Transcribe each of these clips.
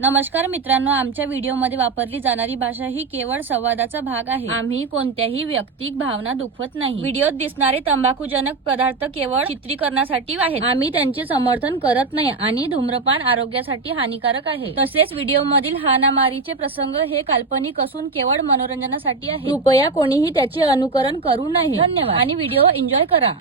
नमस्कार मित्रांनो, आमच्या व्हिडिओमध्ये वापरली जाणारी भाषा ही केवळ संवादाचा भाग आहे. आम्ही कोणत्याही वैयक्तिक भावना दुखवत नाही. व्हिडिओत दिसणारे तंबाखूजनक पदार्थ केवळ चित्रीकरणासाठी आहेत. आम्ही त्यांचे समर्थन करत नाही आणि धूम्रपान आरोग्यासाठी हानिकारक आहे. तसेच व्हिडिओमधील हाणामारीचे प्रसंग हे काल्पनिक असून केवळ मनोरंजनासाठी आहे. कृपया कोणीही त्याचे अनुकरण करू नये. धन्यवाद आणि व्हिडिओ एन्जॉय करा.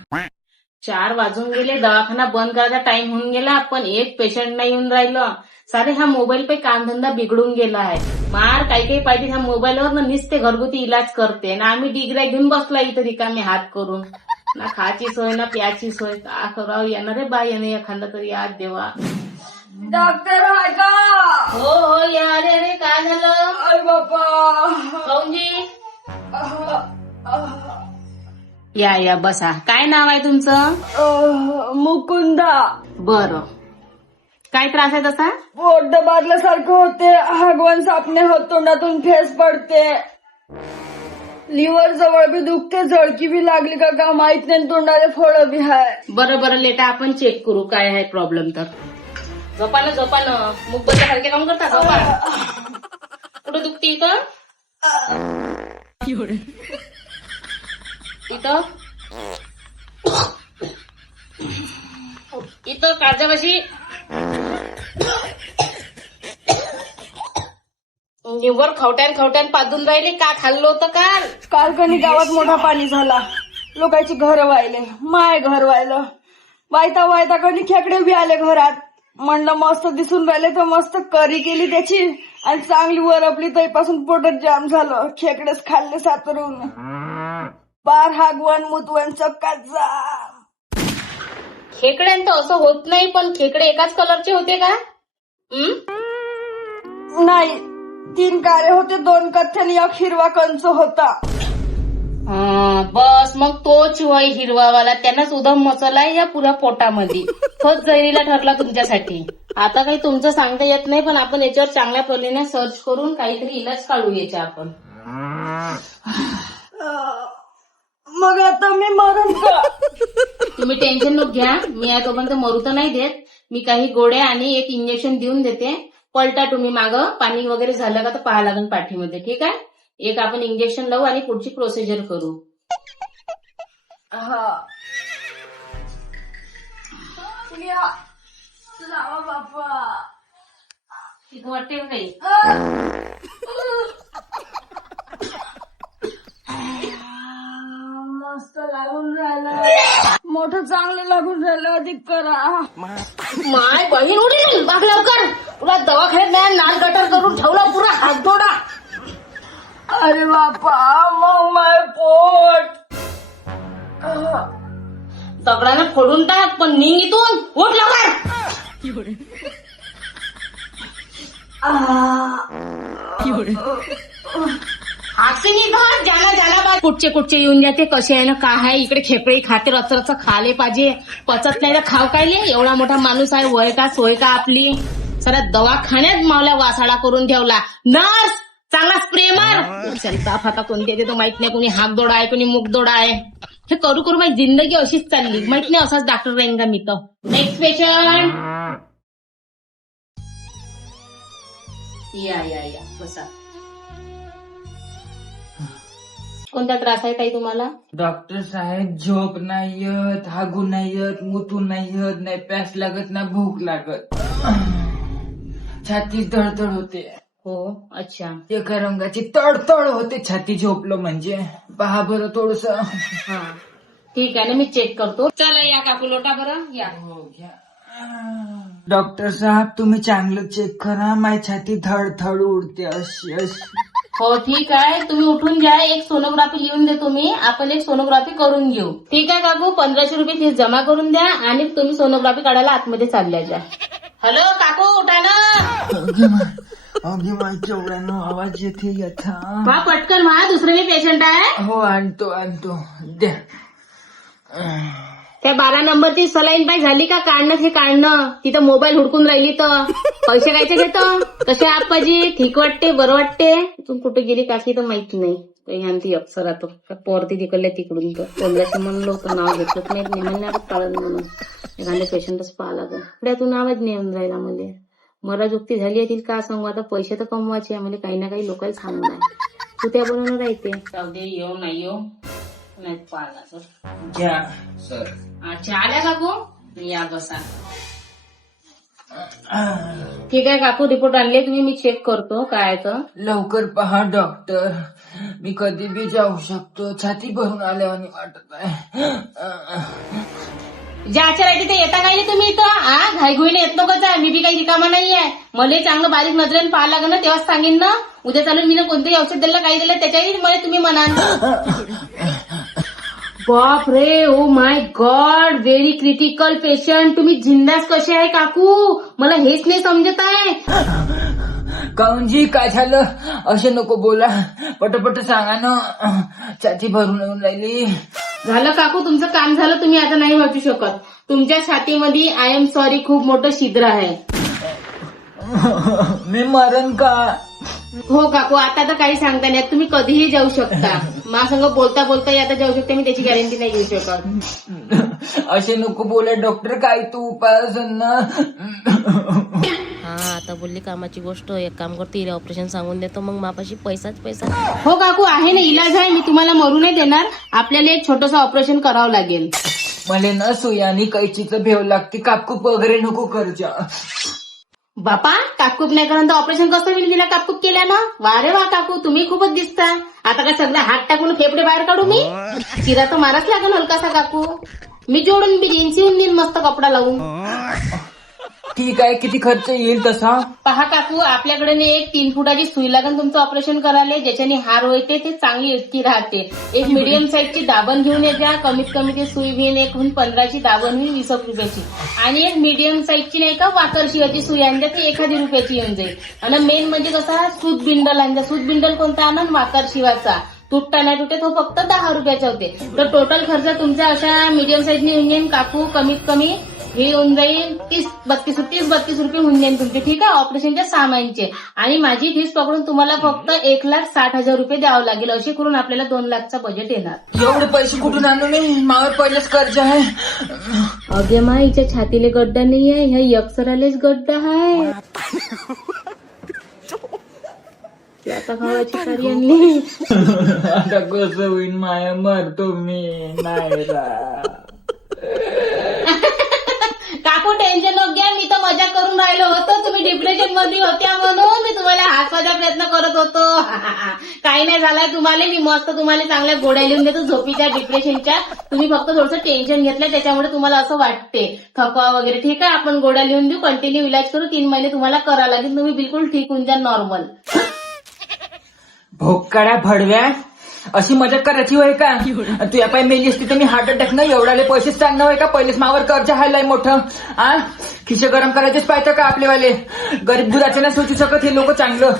4 वाजून गेले, दवाखाना बंद करायचा टाइम होऊन गेला, पण एक पेशंट नाही येऊन राहिलं. सारे हा मोबाईल पे कामधंदा बिघडून गेला आहे. मार काही पाहिजे ह्या मोबाईलवर ना नुसते घरगुती इलाज करते ना. आम्ही डिग्र्या घेऊन बसला इथं रिकामे हात करून. ना खायची सोय ना प्याची सोय. का करावं येणार रे बाई याने एखादा तरी आज देवा. डॉक्टर आहे का? हो हो या. अरे काय झालं? अरे बापा. भाऊजी या बसा. काय नाव आहे तुमचं? मुकुंदा. बरं, काय त्रास आहे तसा? पोट दबारल्यासारखं होते, हागवण सापणे होत, तोंडातून फेस पडते, लिव्हर जवळ बी दुखते, झळकी बी लागली का माहित नाही, तोंडाले फोड बी आहे. बरं लेटा आपण चेक करू काय आहे प्रॉब्लेम. तर झोपानं मुख बसल्यासारखे काम करता. झोपा. कुठं दुखते इथं? इथं इथं काळजापाशी. निव्वळ खवट्यान पाजून राहिले. का खाल्लं होतं काल? कालकणी गावात मोठा पाणी झाला, लोकांची घर वाहिले, माय घर वाहिलं, वायता कणी खेकडे बी आले घरात. म्हणलं मस्त दिसून राहिले तर मस्त करी केली त्याची आणि चांगली वरपली, तरीपासून पोटात जाम झालं. खेकडेच खाल्ले सातरून. बार हागवण मुतवण चक्कात जाम. खेकड्यांचं असं होत नाही, पण खेकडे एकाच कलरचे होते का? नाही, 3 काळे होते, 2 कथ्थे आणि 1 हिरवा कंच होता. बस मग तोच वय हिरवावाला. त्यानंच उदम मचलाय या पुऱ्या पोटामध्ये. तोच जहिरीला ठरला तुमच्यासाठी. आता काही तुमचं सांगता येत नाही, पण आपण याच्यावर चांगल्या पद्धतीने सर्च करून काहीतरी इलाज काढू याच्या आपण. मग आता मी मरण का? तुम्ही टेन्शन नको घ्या. मी आहे तोपर्यंत मरू तर नाही देत. मी काही गोळ्या आणि एक इंजेक्शन देऊन देते. पलटा तुम्ही मागं पाणी वगैरे झालं का तर पाहा लागेल पाठीमध्ये. ठीक आहे? एक आपण इंजेक्शन लावू आणि पुढची प्रोसिजर करू. बापा ठीक वाटते का काही? मस्त लागून राहिलं, मोठं चांगलं लागून राहिलं. अधिक करा. माय बहीण उडी बाग लवकर. पुरा दवाखान्यात नाही नाल गटर करून ठेवला पुरा हात जोडा. अरे बापा मग माय पोट. सगळ्यांना फोडून टाक, पण निघ इथून. उठ लवकर. हाकसिनी धर ज्याला बाद. कुठचे येऊन जाते, कसे आहे ना काय आहे. इकडे खेकडे खाते, रच खाले पाहिजे. पचत नाही तर खाव कायले. एवढा मोठा माणूस आहे, वय का सोय का आपली. सारा दवाखान्यात मावल्या वासाडा करून ठेवला. नर्स चांगला स्प्रे मार. ताप आता कोणती येते तर माहित नाही. कोणी हाक दोडा आहे, कोणी मुख दोडा आहे. हे करू माझी जिंदगी अशीच चालली. माहित नाही असाच डॉक्टर राहीन का मी तर. Next patient. या बसा. कोणता त्रास आहे काही तुम्हाला? डॉक्टर साहेब झोप नाही येत, हागू नाही येत, मुतू नाही येत, नाही प्यास लागत ना भूक लागत, छाती धडधड होते. हो अच्छा. एका रंगाची तडतड होते छाती झोपलं म्हणजे. पहा बरं थोडस. हा ठीक आहे ना, मी चेक करतो. चला या काकू लोटा बरं या. डॉक्टर साहेब तुम्ही चांगलं चेक करा, माझी छाती धडधड उडते अशी अशी. हो ठीक आहे, तुम्ही उठून घ्या. एक सोनोग्राफी लिहून देतो मी. आपण एक सोनोग्राफी करून घेऊ. ठीक आहे काकू, 1500 रुपये फीस जमा करून द्या आणि तुम्ही सोनोग्राफी काढायला आतमध्ये चालल्या जा. हॅलो काकू उठा ना. अगे माय केवढ्यानं आवाज येते यथा. बा पटकन व्हा, दुसरे मी पेशंट आहे. हो आणतो द्या. त्या 12 नंबरची सलाईन पाय झाली का काढणं? हे काढणं. तिथं मोबाईल हुडकून राहिली तर पैसे कायचे घेतो. कसे आप्पाजी? ठीक वाटते, बरं वाटते? तू कुठे गेली काकी तर माहिती नाही. ती अक्षर राहतो पोरती तिकडल्या तिकडून. तर 1500 म्हणलं होतं, नाव घेतलं नाही म्हणणार काढून म्हणून. एखाद्या पेशंटच पाहा लागेल. पुढ्यातून आवाज नाही येऊन राहिला मध्ये. मला जुक्ती झाली आहे का सांगू आता पैसे तर कमवायचे आम्हाला काही ना काही लोकांना सांगू नाही तू त्या बनवून राहते जाऊ दे येऊ नाही येऊ नाही पाहिला घ्या सर. अच्छा आल्या काकू या बसा ठीक आहे काकू रिपोर्ट आणले तुम्ही मी चेक करतो काय तर लवकर पहा डॉक्टर, मी कधी बी जाऊ शकतो. छाती भरून आल्यावानी वाटत आहे. ज्याच्या राहते ते येता काय तुम्ही इथं घाईघुईने येत नको जा. मी बी काही रिकामा नाहीये. मला चांगलं बारीक नजरेने पाहा लागेल ना तेव्हाच सांगेन ना. उद्या चालून मी कोणतंही औषध दिलं काही दिलं त्याच्याही मला तुम्ही म्हणाल. बाप रे oh my god very critical patient. तुम्ही जिंदास कसे आहे काकू मला हेच नाही समजत आहे. काऊनजी काय झालं असे नको बोला, पटपट सांगा ना. छाती भरून येऊन राहिली. झालं काकू तुमचं काम झालं. तुम्ही आता नाही वाचू शकत. तुमच्या छातीमध्ये आय एम सॉरी खूप मोठं छिद्र आहे. मी मरण का? हो काकू आता तर काही सांगता नाही. तुम्ही कधीही जाऊ शकता. माझ्या संग बोलता बोलता आता जाऊ शकता. मी त्याची गॅरंटी नाही घेऊ शकत. असे नको बोला डॉक्टर, काय तू उपाय असेल ना. हा आता बोलली कामाची गोष्ट. एक काम करते हिला ऑपरेशन सांगून देतो, मग मापाशी पैसाच पैसा. हो काकू आहे ना इलाज आहे. मी तुम्हाला मरू नाही देणार. आपल्याला एक छोटंसं ऑपरेशन करावं लागेल. मला ना सुयानी कैचीचं भेव लागते. कापकूप वगैरे नको करजा. बापा कापकूप नाही करत ऑपरेशन कसं होईल तिला कापकूप केल्यानं. वा रे वा काकू तुम्ही खूपच दिसता. आता काय सगळं हात टाकून फेफडे बाहेर काढू मी. चिरा तर माराच लागेल हलकासा काकू. मी जोडून बी जीन्स येऊन मस्त कपडा लावून. ठीक आहे, किती खर्च येईल तसा? पहा काकू आपल्याकडे एक 3 फुटाची सुई लागेल तुमचं ऑपरेशन करायला. ज्याच्याने हार होते ते चांगली इतकी राहते. एक मीडियम साईजची दाबण घेऊन येत्या. कमीत कमी ते सुई घेऊन 1/15ची दाबण होईल 20 रुपयाची. आणि एक मीडियम साईजची नाही का वाकर शिवाची सुई आणल्या ती 1 रुपयाची येऊन जाईल. आणि मेन म्हणजे कसा सूत बिंडल आणजा. सूत बिंडल कोणता आणा वाकर शिवाचा. तुटता नाही तुटे तो फक्त 10 रुपयाचा होते. तर टोटल खर्च तुमचा अशा मीडियम साईजने येऊन जाईल काकू. कमीत कमी हे होऊन जाईल 30-32 रुपये होऊन जाईल तुमचे. ठीक आहे ऑपरेशनच्या सामानचे. आणि माझी फीस पकडून तुम्हाला फक्त 1,60,000 रुपये द्यावं लागेल. असे करून आपल्याला 2 लाखचा बजेट येणार. एवढे पैसे कुठून आणू मी? मावर पहिलेच कर्ज आहे. अगे मा हिच्या छातीले गड्डा नाही आहे. ह्या अक्षरालेच गड्डा आहे. आता खावायची सारी आणली. आता कसं होईन माया, मरतो मी. नाही काकू टेन्शन नको घ्या. मी तर मजा करून राहिलो होतो. तुम्ही डिप्रेशन मध्ये होत्या म्हणून मी तुम्हाला हसवायचा प्रयत्न करत होतो. काही नाही झालाय तुम्हाला. मी मस्त तुम्हाला चांगल्या गोळ्या लिहून देतो झोपीच्या डिप्रेशनच्या. तुम्ही फक्त थोडंसं टेन्शन घेतलं त्याच्यामुळे तुम्हाला असं वाटते थकवा वगैरे. ठीक आहे आपण गोळ्या लिहून देऊ. कंटिन्यू इलाज करू. 3 महिने तुम्हाला करावं लागेल. तुम्ही बिलकुल ठीक होऊन जा नॉर्मल. भोकाड्या भडव्या अशी मजा करायची होय का? तू या पाय मेली असती तर मी हार्ट अटॅक ना एवढाले पैसेच चांगलं होय का? पहिलेच मावर कर्ज हायलाय मोठं. खिशे गरम करायचेच पाहिजे का आपलेवाले? गरीब दुधाचे नाही सोचू शकत हे लोक चांगलं.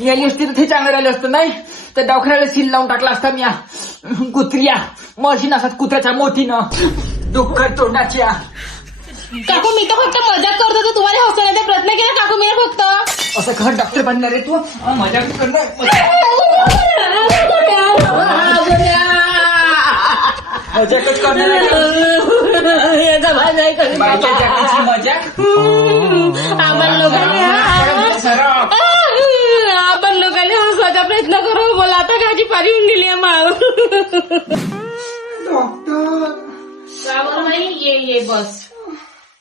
याली असती तर ते चांगलं राहिलं असतं. नाही तर दवाखान्याला सील लावून टाकला असता मी. कुत्र्या मशीन असतात कुत्र्याच्या मोठीनं डुक्कर तोंडाच्या. काकू मी तर फक्त मजा करत होतो. तुम्हाला हसवण्याचा प्रयत्न केला काकू मी फक्त. असं घर डॉक्टर बनणार आहे तू? मजा करणार मजाकच करणार मजा. आपण लोकांनी हसवायचा प्रयत्न करू. मला आता घाची पारी होऊन गेली आहे माळ. डॉक्टर ये बस.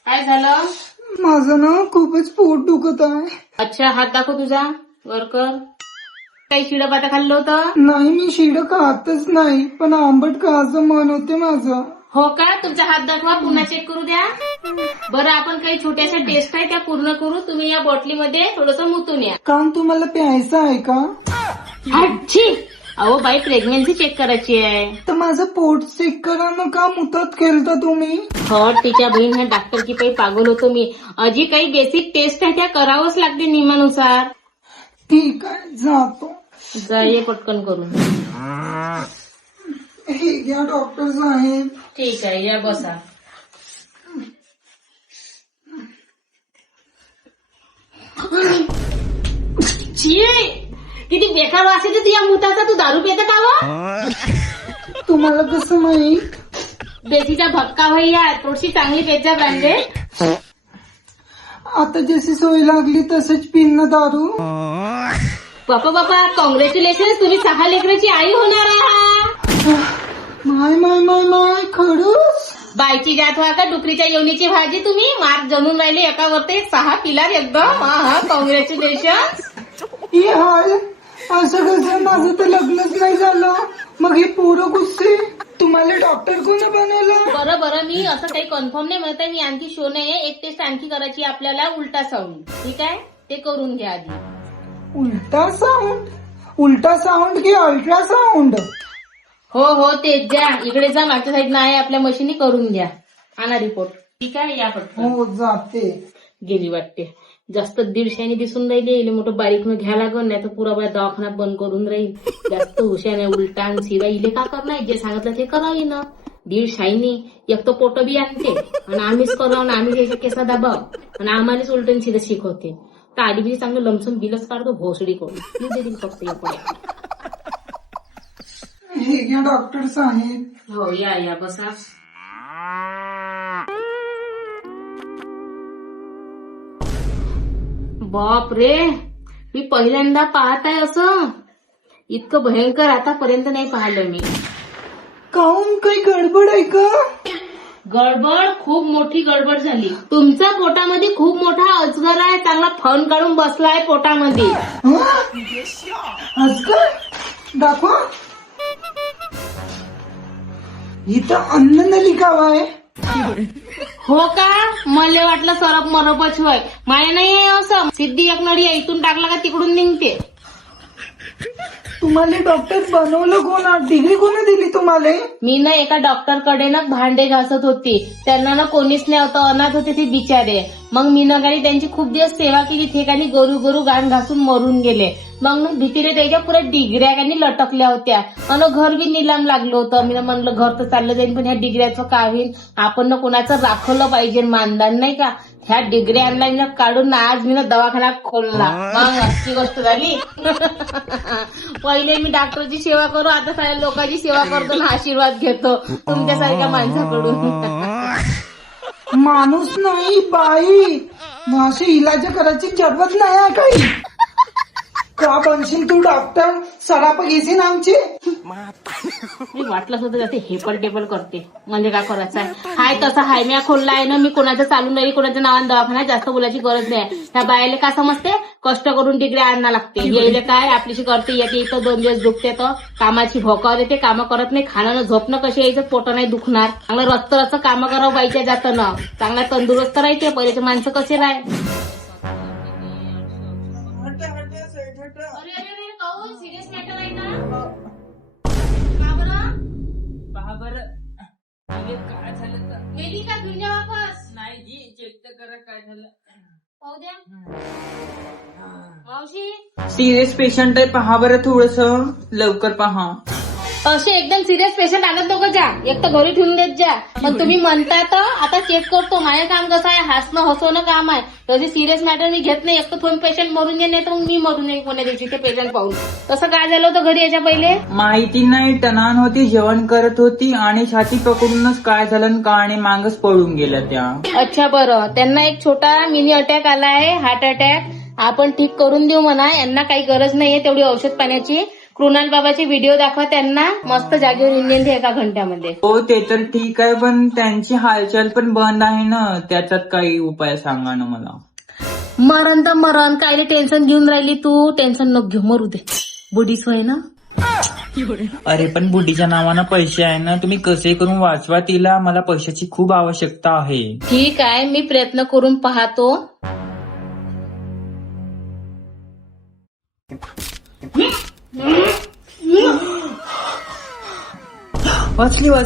काय झालं? माझं ना खूपच पोट दुखत आहे. अच्छा हात दाखव तुझा वर्कर. काही शिडं पाता खाल्लं होतं? नाही मी शिड खातच नाही, पण आंबट खायचं मन होते माझं. हो का? तुमचा हात दाखवा पुन्हा चेक करू द्या. बरं आपण काही छोट्याशा टेस्ट आहे त्या पूर्ण करू. तुम्ही या बॉटलीमध्ये थोडंसं मुतून या. काम तुम्हाला प्यायचं आहे का? अच्छी अहो बाई प्रेग्नन्सी चेक करायची आहे. तर माझं पोट चेक करा ना. का मुतात केलता तुम्ही? हो तिच्या बहीण ह्या डॉक्टर की पायी पागल होतो मी. अजी काही बेसिक टेस्ट आहे त्या करावंच लागते नियमानुसार. ठीक आहे जातो. जा ये पटकन करून. हे घ्या डॉक्टर साहेब. ठीक आहे या बसा. किती बेकार वास येते तुझ्या मुताचा. तू दारू पिता का व? तुम्हाला कसं माहित? बेसीचा भक्का भैया थोडीशी चांगली पेजा ब्रँडेड. आता जशी सोय लागली तसंच पिणं दारू. बापा कॉंग्रॅच्युलेशन, तुम्ही 6 लेकराची आई होणार आहात. माय खरंच. बायची जात व्हा का डुकरीच्या येवणीची भाजी, तुम्ही मार्क जमून राहिले एकावरती 6 पिलार एकदम. हा कॉंग्रॅच्युलेशन. हे हाय, असं कसं, माझं तर लग्नच नाही झालं, मग हे पोरं गुस्से. तुम्हाला डॉक्टर कोण बनवलं? बरं मी असं काही कन्फर्म नाही म्हणत आहे. मी आणखी शो नाहीये, एक टेस्ट आणखी करायची आपल्याला, उलटा साऊंड. ठीक आहे, ते करून घ्या आधी. उलटा साऊंड की अल्ट्रासाऊंड? हो तेच द्या. इकडे जा, मागच्या साईडनं आहे आपल्या मशीनी, करून घ्या. आणा रिपोर्ट. ठीक आहे, या पटकन. हो जाते. गेली वाटते. जास्त 150 दिसून राहिले, मोठं बारीक न घ्या लागल, नाही तर पुरा बाय दवाखाना बंद करून राहील. जास्त हुशार आहे, उलटा आणि सिधा इले का करणार, जे सांगितलं ते करावी ना. 150 एक तर पोट बी आणते आणि आम्हीच करावं आणि आम्ही त्याच्या केसा दाबाव आणि आम्हालाच उलटून सिधं शिकवते. तर आधी बी चांगलं लमसम बिलच काढतो भोसडी करून फक्त हे घ्या डॉक्टर साहेब. हो या बसा. बाप रे, मी पहिल्यांदा पाहत आहे असं. इतकं भयंकर आतापर्यंत नाही पाहिलं मी. काहून काही गडबड आहे का? गडबड, खूप मोठी गडबड झाली. तुमच्या पोटामध्ये खूप मोठा अजगर आहे, चांगला फन काढून बसलाय पोटामध्ये. अजगर दाखवा. इथं अन्न नलिका आहे. हो का, मला वाटलं सरप मरपच होय. माया नाही आहे असं. सिद्धी एक नळी आहे, इथून टाकला का तिकडून निघते. तुम्हाला डॉक्टर बनवलं कोण? डिग्री कोण दिली तुम्हाला? मी ना एका डॉक्टरकडे ना भांडे घासत होती. त्यांना ना कोणीच नाही होतं, अनाथ होते ते बिचारे. मग मी ना काही त्यांची खूप दिवस सेवा केली. ठिकाणी गरू घाण घासून मरून गेले. मग भीतीने त्याच्या पुऱ्या डिगऱ्या काही लटकल्या होत्या आणि घर बी निलाम लागलं होतं. मी म्हणलं घर तर चाललं जाईल, पण ह्या डिगऱ्याचं काय होईल, आपण ना कोणाचं राखवलं पाहिजे मानधन, नाही का. ह्या डिग्री आणला काढून आज मी ना दवाखाना खोलला. मग अशी गोष्ट झाली. पहिले मी डॉक्टरची सेवा करू, आता सगळ्या लोकांची सेवा करतो ना आशीर्वाद घेतो तुमच्यासारख्या माणसाकडून. माणूस नाही बाई, अशी इलाज करायची जरूरत नाही आहे काही. का बनशील तू डॉक्टर? सराप घेशील आमची. मी वाटलं होतं जाते हेपल टेपल करते, म्हणजे काय करायचं आहे. हाय तसा हाय, मी खोलला आहे ना. मी कोणाचं चालून राहील, कोणाच्या नावाने दवाखाना, जास्त बोलायची गरज नाही. त्या बायाला काय समजते, कष्ट करून डिग्री आणणं लागते. यायला काय आपलीशी करते, येते इथं 2 दिवस दुखते, तर कामाची भोकावर येते, कामं करत नाही. खाणं झोपणं कशी यायचं, पोट नाही दुखणार. चांगलं रस्तं कामं करावं बाईच्या जाताना, चांगला तंदुरुस्त राहायचे. पहिलेचे माणसं कसे राह. सिरियस मॅटर आहे ना. काय झालं तर? गेली का दुनिया वापस? नाही जी, चेक तर करा काय झालं. पाहू द्या. मावशी, सिरियस पेशंट आहे, पहा बरं थोडस लवकर पहा. असे एकदम सिरियस पेशंट आणत नको जा, एक तर घरी ठेवून देत जा. पण तुम्ही म्हणता तर आता चेक करतो. माझं काम कसं आहे, हसणं हसवणं काम आहे. तशी सिरियस मॅटर मी घेत नाही. एक तर थोडं पेशंट मरून गेले, नाही तर मी मरून नाही कोणा दिवशी ते पेशंट पाहून. तसं काय झालं होतं घरी याच्या पहिले? माहिती नाही, टणान होती, जेवण करत होती आणि छाती पकडूनच काय झालं का आणि मागच पळून गेल्या त्या. अच्छा बरं, त्यांना एक छोटा मिनी अटॅक आला आहे, हार्ट अटॅक. आपण ठीक करून देऊ म्हणा, यांना काही गरज नाहीये तेवढी औषध पाण्याची. कृणाल बाबाचे व्हिडिओ दाखवा त्यांना, मस्त जागेवर इंडियन ते 1 घंट्यामध्ये. हो ते तर ठीक आहे, पण त्यांची हालचाल पण बंद आहे ना, त्याच्यात काही उपाय सांगा ना मला. मरण तर मरण, काय टेन्शन घेऊन राहिली तू. टेन्शन नको घेऊ, मरू दे. बुढीच होय ना. अरे पण बुढीच्या नावानं पैसे आहे ना, तुम्ही कसे करून वाचवा तिला, मला पैशाची खूप आवश्यकता आहे. ठीक आहे, मी प्रयत्न करून पाहतो. वाचली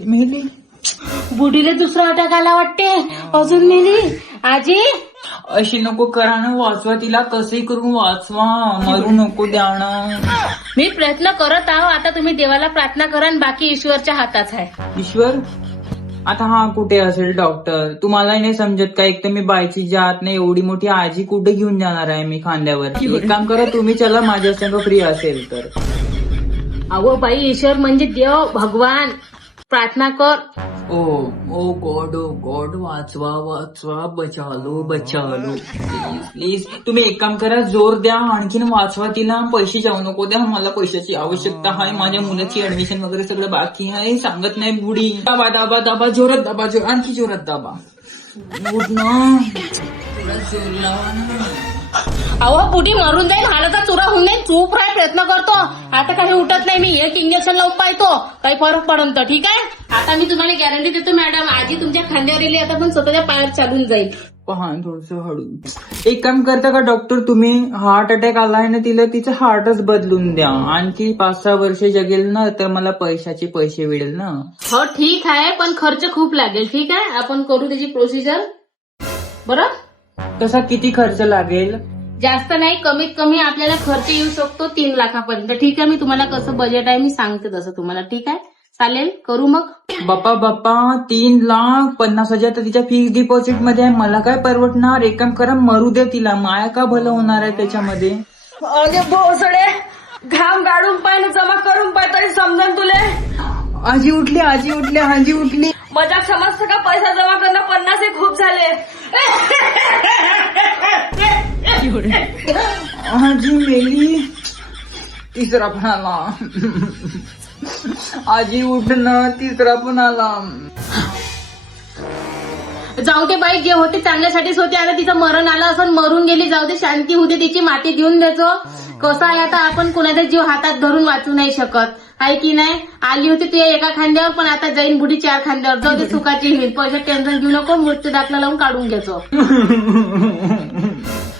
मेली. बुढीला दुसरा अटॅक आला वाटते, अजून मेली. आजी अशी नको करा ना, वाचवा तिला, कसे करून वाचवा, मरू नको द्या ना. मी प्रयत्न करत आहो. आता तुम्ही देवाला प्रार्थना करा आणि बाकी ईश्वरच्या हातात आहे. ईश्वर आता हा कुठे असेल डॉक्टर, तुम्हाला नाही समजत का? एक तर मी बायची जात नाही, एवढी मोठी आजी कुठे घेऊन जाणार आहे मी खांद्यावर. एक काम करा तुम्ही, चला माझ्या संग फ्री असेल तर. अहो बाई, ईश्वर म्हणजे देव भगवान. प्रार्थना कर. ओ गॉड वाचवा बचालो प्लीज तुम्ही एक काम करा, जोर द्या, आणखीन वाचवा तिला, पैसे जाऊ नको द्या, मला पैशाची आवश्यकता आहे, माझ्या मुलाची ऍडमिशन वगैरे सगळं बाकी आहे, सांगत नाही बुडी. दाबा जोरात दाबा, आणखी जोरात दाबा. उठ ना, जोर लावा ना. अहो बुडी मरून जाईल, हाडाचा चुरा होऊन जाईल, चूप राहा, प्रयत्न करतो. आता काही उठत नाही मी, एक इंजेक्शन लावून पाहतो, काही फरक पडन तर. ठीक आहे, आता मी तुम्हाला गॅरंटी देतो मॅडम, आजी तुमच्या खांद्यावर येईल, आता पण स्वतःच्या पायावर चालून जाईल. पहा थोडस हळू. एक काम करता का डॉक्टर, तुम्ही हार्ट अटॅक आलाय ना तिला, तिचं हार्टच बदलून द्या, आणखी 5-6 वर्ष जगेल ना तर मला पैसे मिळेल ना. हो ठीक आहे, पण खर्च खूप लागेल. ठीक आहे, आपण करू त्याची प्रोसिजर. बरं, तसा किती खर्च लागेल? जास्त नाही, कमीत कमी आपल्याला खर्च येऊ शकतो 3 लाखापर्यंत. ठीक आहे, मी तुम्हाला कसं बजेट आहे मी सांगते तसं तुम्हाला. ठीक आहे, चालेल, करू मग. बाप्पा 3,50,000 तर तिच्या फिक्स डिपॉझिट मध्ये आहे, मला काय परवडणार. एक काम करा, मरू दे तिला, माया का भलं होणार आहे त्याच्यामध्ये. अगे भोसडे, घाम गाडून पाय ना जमा करून पाय तरी समजन तुले. आजी उठली. मजाक समजतं का? पैसा जमा करणं 50 हे खूप झाले. आजी मेली, तिसरा पण आला. आजी उठणं, तिसरा पण आला. जाऊ दे बाई, जे होते चांगल्यासाठीच होते. आता तिचं मरण आलं असं, मरून गेली, जाऊ दे, शांती होते, तिची माती देऊन द्यायचो. कसं आहे, आता आपण कुणाचा जीव हातात धरून वाचू नाही शकत, आहे की नाही. आली होती तुझ्या एका खांद्यावर, पण आता जाईन बुडी 4 खांद्यावर. जाऊ दे, सुखाची होईल, पैशात टेन्शन घेऊ नको, मृत्यू दाखला लावून काढून घ्यायचो.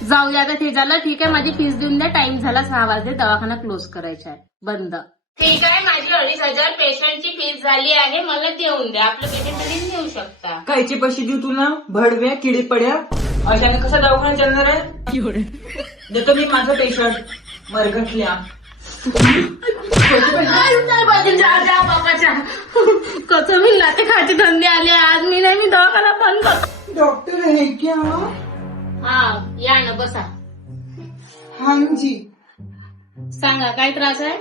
जाऊ दे, आता ते झालं. ठीक आहे, माझी फीस देऊन द्या, टाइम झाला 6 वाजले, दवाखाना क्लोज करायचा आहे, बंद. ठीक आहे, माझी 2,500 पेशंटची फीस झाली आहे, मला देऊन द्या. आपलं पेशंट तुम्ही नेऊ शकता. कायचे पैसे देऊ तुला, भडव्या किडे पड्या, अशाने कसा दवाखाना चालणार आहे. देतो मी माझं पेशंट मरगटल्या. बापाच्या कसं मी लाते खायचे धंदे आले आज. मी नाही, मी दवाखाना बंद करतो. डॉक्टर है क्या? हा, या ना, बसा. हाँ जी. सांगा, काय त्रास आहे?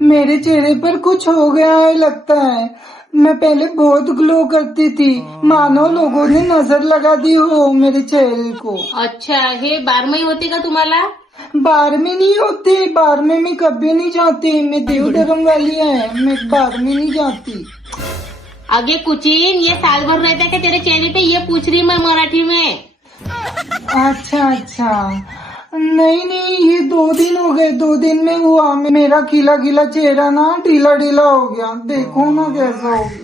मेरे चेहरे पर कुछ हो गया है लगता है. मैं पहले बहुत ग्लो करती थी, मानो लोगों ने नजर लगा दी हो मेरे चेहरे को. अच्छा, हे बारमाही होते का तुम्हाला? बार में नहीं होते, बार में मैं कभी नहीं जाती, मैं देव धर्म वाली है, मैं बार में नहीं जाती. आगे कुचिन, ये साल भर रहता है क्या तेरे चेहरे पे? ये पूछ रही मैं मराठी में. अच्छा, नहीं, ये 2 दिन हो गए, 2 दिन में हुआ. मेरा खिला चेहरा ना ढीला हो गया, देखो ना कैसा हो गया.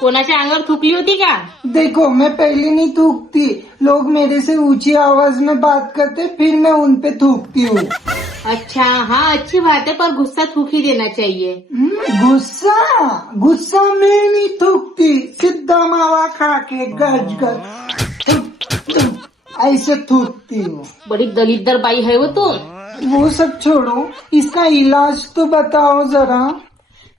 कोणाच्या अंगावर थुकली होती का? देखो, मैं पहले नहीं थूकती, लोग मेरे से ऊंची आवाज में बात करते, फिर मैं उन पे थूकती हूँ. अच्छा, हाँ, अच्छी बात है, पर गुस्सा थूक ही देना चाहिए. गुस्सा मैं नहीं थूकती, सीधा मावा खा के गज ऐसे थूकती हूँ. बड़ी दलिद्दर बाई है वो तो. वो सब छोड़ो, इसका इलाज तो बताओ जरा.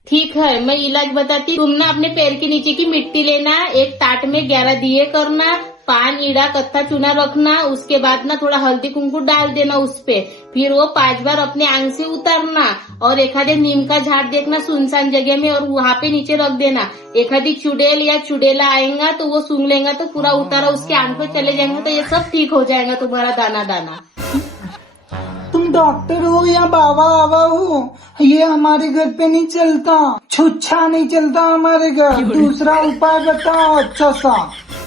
ठीक है, मैं इलाज बताती. तुम ना अपने पैर के नीचे की मिट्टी लेना, एक ताट में 11 दिए करना, पान, ईड़ा, कत्था, चूना रखना, उसके बाद ना थोड़ा हल्दी कुंकू डाल देना उस पे, फिर वो 5 बार अपने आंग से उतारना, और एखादे नीम का झाड़ देखना सुनसान जगह में, और वहाँ पे नीचे रख देना. एखादी चुड़ैल या चुड़ैला आएगा तो वो सूंघ लेगा, तो पूरा उतारा उसके आंग पे चले जाएंगे, तो ये सब ठीक हो जाएगा तुम्हारा दाना दाना. तुम डॉक्टर हो या बाबा आवा हो, ये हमारे घर पे नहीं चलता, छुच्छा नहीं चलता हमारे घर. दूसरा उपाय बताओ अच्छा सा.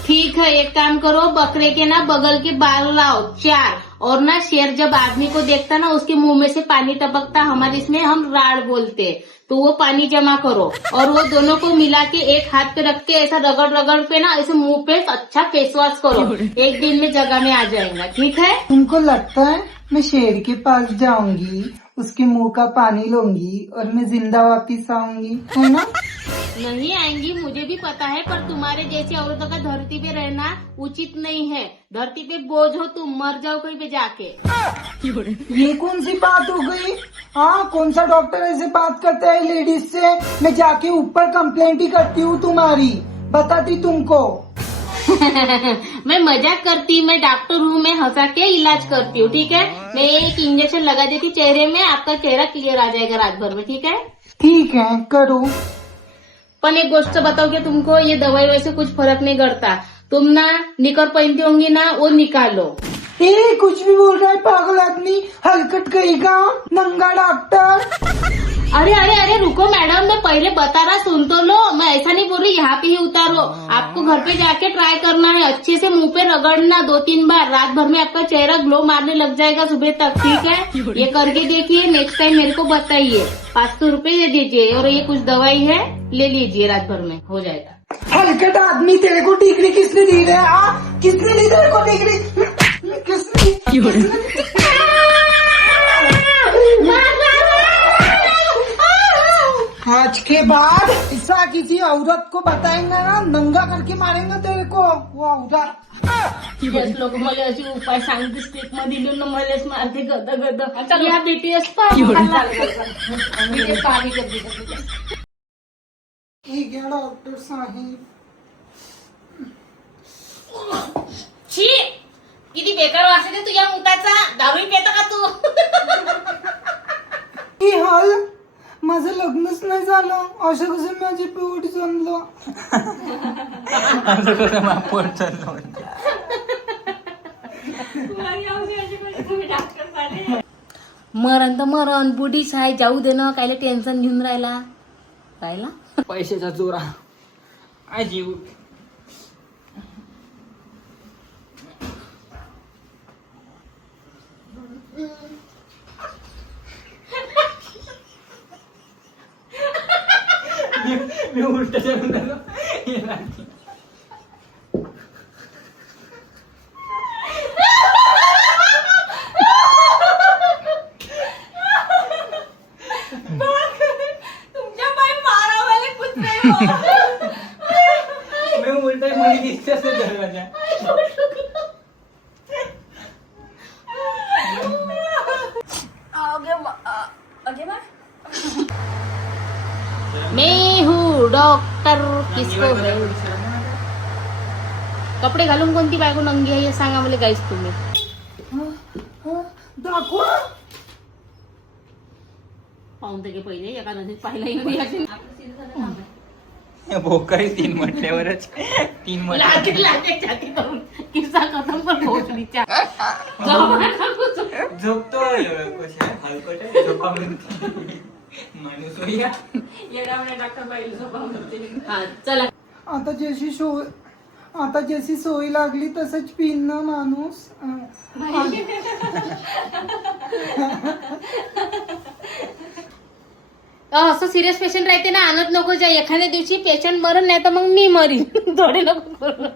ठीक है, एक काम करो, बकरे के ना बगल के बाल लाओ 4, और ना शेर जब आदमी को देखता ना उसके मुंह में से पानी टपकता, हमारे इसमें हम राड़ बोलते, तो वो पानी जमा करो, और वो दोनों को मिला के एक हाथ पे रख के ऐसा रगड़ पे ना ऐसे मुंह पे अच्छा फेस वॉश करो. 1 दिन में जगह में आ जाएगा. ठीक है? तुमको लगता है मैं शेर के पास जाऊंगी, उसके मुंह का पानी लूंगी और मैं जिंदा वापिस आऊंगी, है ना? नहीं आएंगी, मुझे भी पता है, पर तुम्हारे जैसी औरतों का धरती पे रहना उचित नहीं है. धरती पे बोझ हो तुम, मर जाओ कहीं पे जाके. ये कौन सी बात हो गई? हाँ, कौन सा डॉक्टर ऐसे बात करता है लेडीज से? मैं जाके ऊपर कंप्लेंट ही करती हूँ तुम्हारी, बताती तुमको. मैं मजाक करती, मैं डॉक्टर हूँ, मैं हंसा के इलाज करती हूँ. ठीक है, मैं एक इंजेक्शन लगा देती चेहरे में, आपका चेहरा क्लियर आ जाएगा रात भर में. ठीक है? ठीक है, करो. पण एक गोष्ट बताओ कि तुमको ये दवाई वैसे कुछ फर्क नहीं करता. तुम ना निकर पहनती होंगी ना, वो निकालो. ए कुछ भी बोल रहा है पागल आदमी, हलकट कहेगा नंगा डॉक्टर. अरे अरे अरे रुको मैडम, मैं पहले बता रहा, सुन तो लो. मैं ऐसा नहीं बोल रही, यहाँ पे ही उतारो. आपको घर पे जाके ट्राई करना है, अच्छे से मुंह पे रगड़ना 2-3 बार. रात भर में आपका चेहरा ग्लो मारने लग जाएगा सुबह तक, ठीक है? ये करके देखिए, नेक्स्ट टाइम मेरे को बताइए. 500 रुपए दे दीजिए और ये कुछ दवाई है, ले लीजिए, रात भर में हो जाएगा. हलकट आदमी, तेरे को डिग्री किसने दी है? किसने दी तेरे को डिग्री? किसने? आज के बाद ऐसा किसी औरत को बताएंगे ना, नंगा करके मारेंगे तेरे को वो औरत. बस लोक मला अशी उपाय सांगते, स्टेप मध्ये लिहून ना मलाच मारते गद गद. या बीटीएस ठीक है डॉक्टर साहेब. छी, किती बेकार वास येते तुझ्या मुताचा. दारू पिता का तू? हे हाल, माझं लग्नच नाही झालं, असं कसं माझी पोट जमलं. असं कसं मापोट चाललं म्हणजे. मरण तर मरण, बुढीच आहे, जाऊ दे ना. कायले टेन्शन घेऊन राहिला पाहिला. पैशाचा चोरा आय जीव. मी उलट चढून आलो. मी उलट मला दिसतेच नाही दरवाजा. मैं हूँ डॉक्टर किसको है. कपडे घालून कोणती बायको नंगी आहे हे सांगा मला गाईस तुम्ही. दाखवा. पाहून ते पहिले एका नदीत पाहिला भोकारी 3 म्हटल्यावरच 3 म्हटलं किस्सा खतम पण भोसडीच्या. झोपतो एवढं कशा हलकट आहे झोपा म्हणते माणूस होया. हा चला. आता जशी सोय लागली तसंच पिन ना माणूस. असं सिरियस पेशंट राहते ना, आणत नको जा. एखाद्या दिवशी पेशंट मरण नाही तर मग मी मरीन. थोडे नको करू.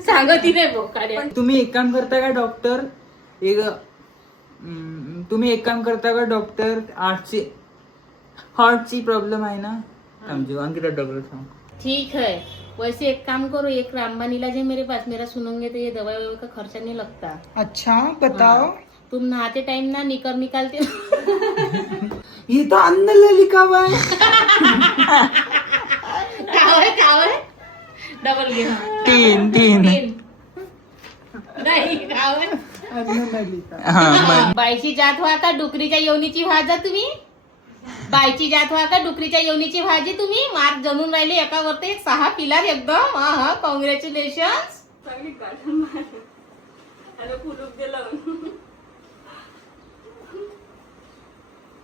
सांगती नाही बोकाडे. तुम्ही एक काम करता का डॉक्टर? तुम्ही एक काम करता का डॉक्टर? हार्टची प्रॉब्लेम आहे ना, समझो अंकिता डॉक्टर सांग. ठीक है, वैसे एक काम करो, एक रामबान इलाज है मेरे पास, मेरा सुनोगे तो ये दवाई ववाई का खर्चा नहीं लगता. अच्छा बताओ. तुम नहाते टाइम ना निकर निकालते ये तो अंदर लिखा हुआ है. काय डबल घे. 3 नाही काय अंदर नाही लिखा. बाईची जात व्हा का डुकरीच्या येवणीची व्हा जा तुम्ही. बाईची जात व्हा का डुकरीच्या येवणीची भाजी तुम्ही. मार्क जमून राहिले एकावरती एक 6 पिलार एकदम. हा कॉंग्रॅच्युलेशन.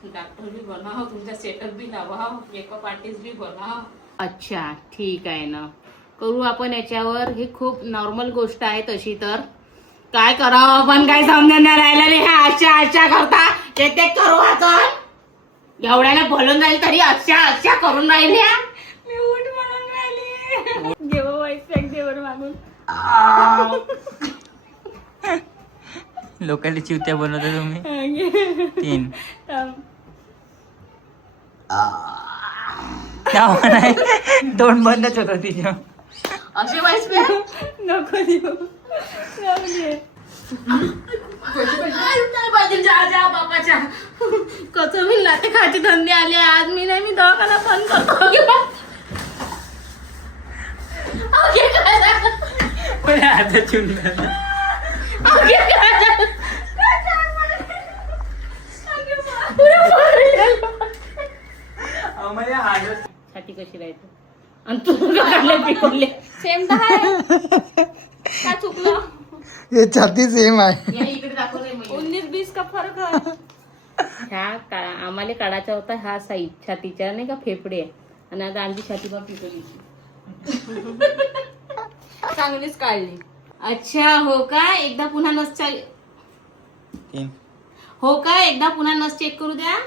डॉक्टर भी बनाओ, तुमचा सेटअप भी लावा, मेकअप आर्टिस्ट भी बनाओ. अच्छा ठीक आहे ना, करू आपण याच्यावर. ही खूप नॉर्मल गोष्ट आहे तशी. तर काय करावं आपण, काय समजून नाही राहिलं रे. अशा करता ते करू आपण. एवढ्याला बोलून राहील तरी अशा करून राहिल्या. मी उठ म्हणून राहिली. घेऊ वाईट देवर मागून. लोकांनी चिवत्या बनवता तुम्ही. 3 तोंड बंदच होत तिच्या. असे वाईस नको देऊ. जा बापाच्या कसं मी लाते खायचे धंदे आले आज. मी नाही, मी दवाखाना बंद करतो. आता चिवून छाती कशी राहते. आणि तू काढले पिकोले. सेम तर आहे. काय चुकलं? हे छाती सेम आहे. या इकडे दाखव रे मग. 19-20 का फरक आहे. आम्हाला काढायचा होता हा साईज छातीच्या नाही का फेफडे आणि आता आमची छाती बघ पिकोली. चांगलीच काढली. अच्छा हो का एकदा पुन्हा नस हो का एकदा पुन्हा नस चेक करू द्या.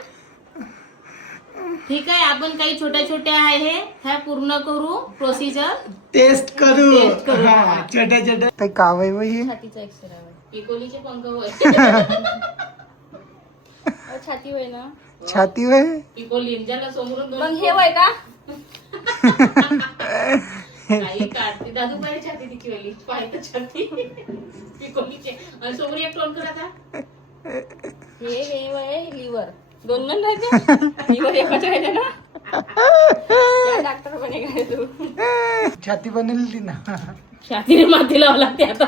ठीक आहे आपण काही छोट्या छोट्या आहे ह्या पूर्ण करू प्रोसिजर. टेस्ट करू. टेस्ट करू. हा, छोट्या छोट्या काही काव आहे बाई हे. छातीचा एक्सरे आहे. पिकोलीचे पंख होय. छाती होय ना. छाती होय. पिकोली ज्याला समोरून दोन मग हे वय का? काही काढते दादू बाई छाती तिची वेली पाहिजे छाती पिकोलीचे आणि समोर एक टोन कर आता. हे वय लिव्हर. दोन राहायचे. लिव्हर एकच राहायचे ना. डॉक्टर बने काय तू? छाती बनवली ती ना. छातीने माती लावा लागते आता.